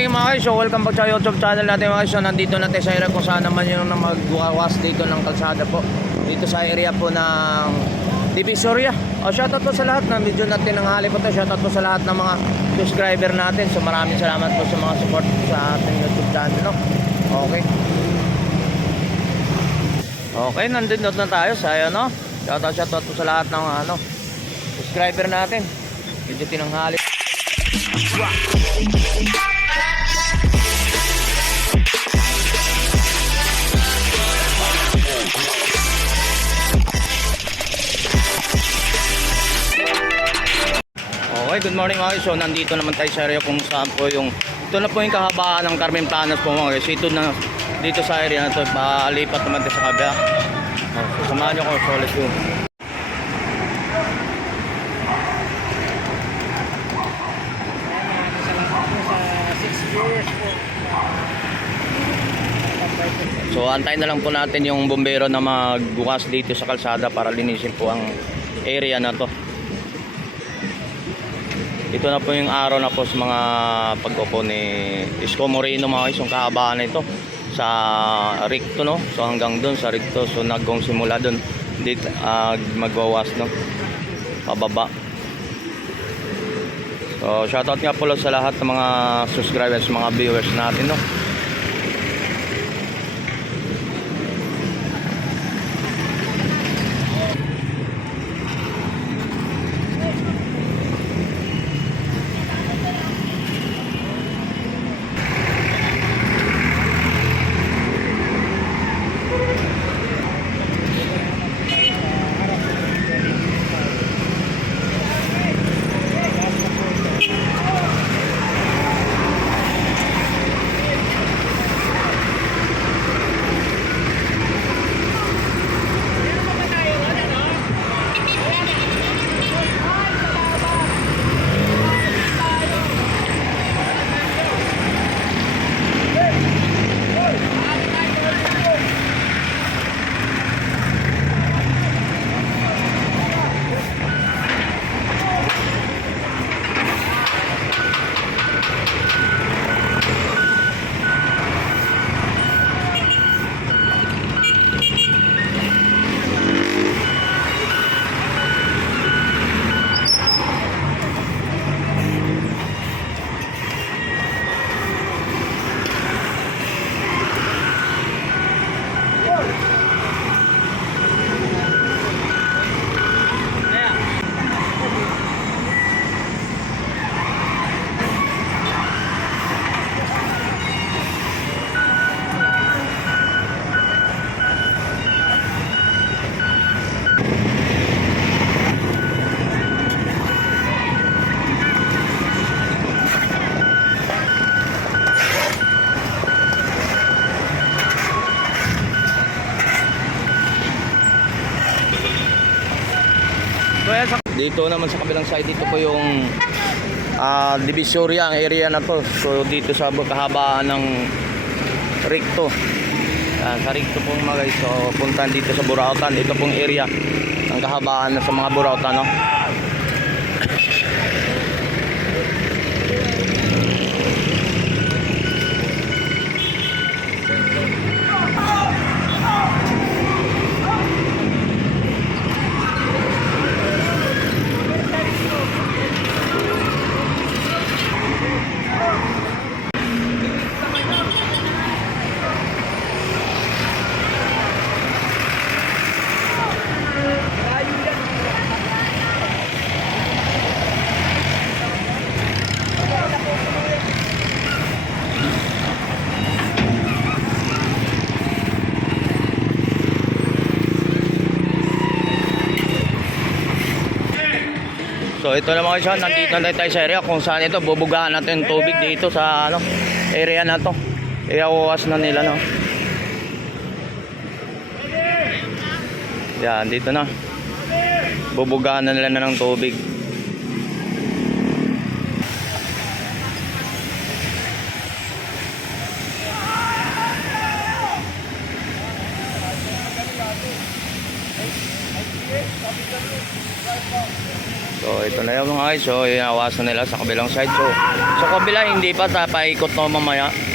morning mga guys. So welcome back sa YouTube channel natin mga guys. So nandito natin sa area kung saan naman yung magwawas dito ng kalsada po. Dito sa area po ng Divisoria. O shoutout po sa lahat. Nandito natin ng hali po to. Shoutout po sa lahat ng mga subscriber natin. So maraming salamat po sa mga support sa ating YouTube channel. No? Okay. Okay, nandito na tayo sa ano. Shoutout, shoutout po sa lahat ng ano, subscriber natin. Medyo tinanghali. Okay, good morning mga guys. So, nandito naman tayo sa area kung saan po yung ito na po yung kahabaan ng Carmen Planas po mga guys. Ito na dito sa area na to. Palipat naman tayo sa kabila. Oh, so, samahan nyo ko. So, let's go. So antayin na lang po natin yung bombero na magbukas dito sa kalsada para linisin po ang area na to. Ito na po yung araw na po sa mga pagkupo ni Isko Moreno mga guys, yung kahabaan na ito sa Ricto no. So hanggang doon sa Ricto so nagong simula doon dito ah, magwawas no. Pababa. So shoutout nga po sa lahat ng mga subscribers, mga viewers natin no. Dito naman sa kabilang side dito po yung ah, Divisoria ang area na to. So dito sa kahabaan ng Ricto. Yan, sa Ricto pong mga guys. So puntan dito sa Burautan. Ito pong area ng kahabaan sa mga Burautan. No? So ito na mga guys, nandito na tayo sa area kung saan ito bubugahan natin yung tubig dito sa ano area na to. Iawawas na nila no. Yan, dito na. Bubugahan na nila na ng tubig. Ito na Ayaw mga guys, so inawasan nila sa kabilang side. So, sa kabila hindi pa, tapaikot na mamaya.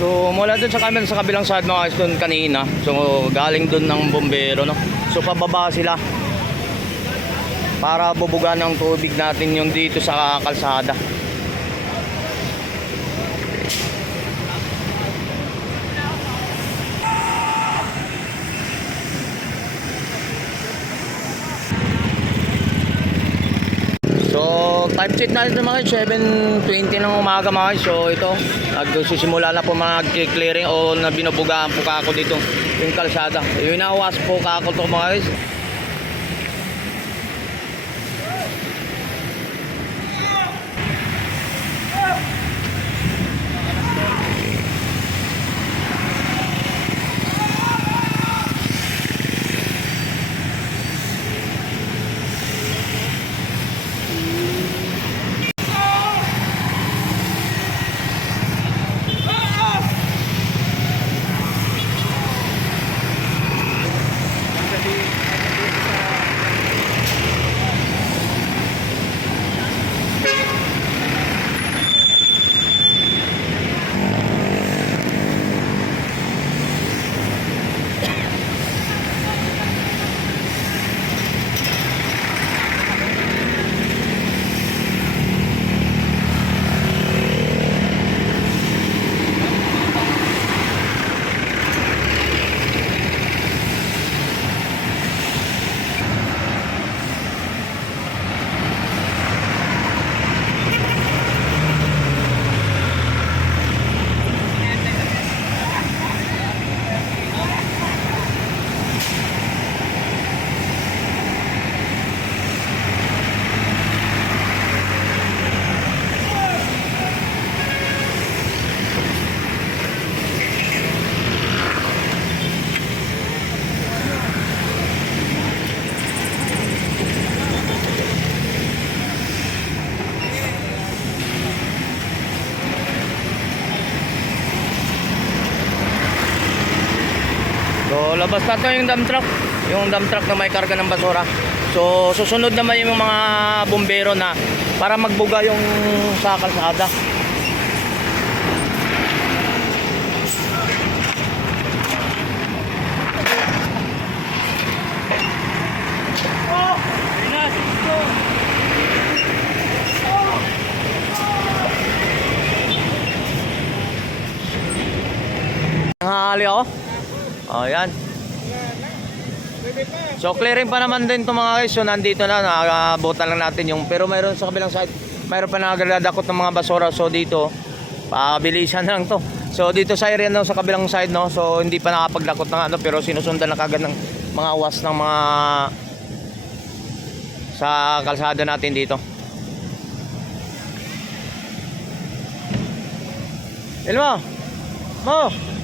So mula dun sa kabilang sa kabilang side mga guys kanina. So galing dun ng bombero no. So pababa sila. Para bubuga ng tubig natin yung dito sa kalsada. So, time check natin ito mga guys, 7.20 ng umaga mga. So, ito, nagsisimula na po mag-clearing o na binubugaan po kako dito yung kalsada. Yung inawas po kako to mga guys. Labas na yung dump truck. Yung dump truck na may karga ng basura. So, susunod naman yung mga bumbero na para magbuga yung sa kalsada. Nanghahali ako. Oh, yan. So clearing pa naman din to mga guys. So nandito na, nakakabutan lang natin yung pero mayroon sa kabilang side, mayroon pa nagdadakot ng mga basura. So dito, pabilisan lang to. So dito sa area no, sa kabilang side no, so hindi pa nakapaglakot ng ano pero sinusundan na kagad ng mga awas ng mga sa kalsada natin dito. Elmo! Mo!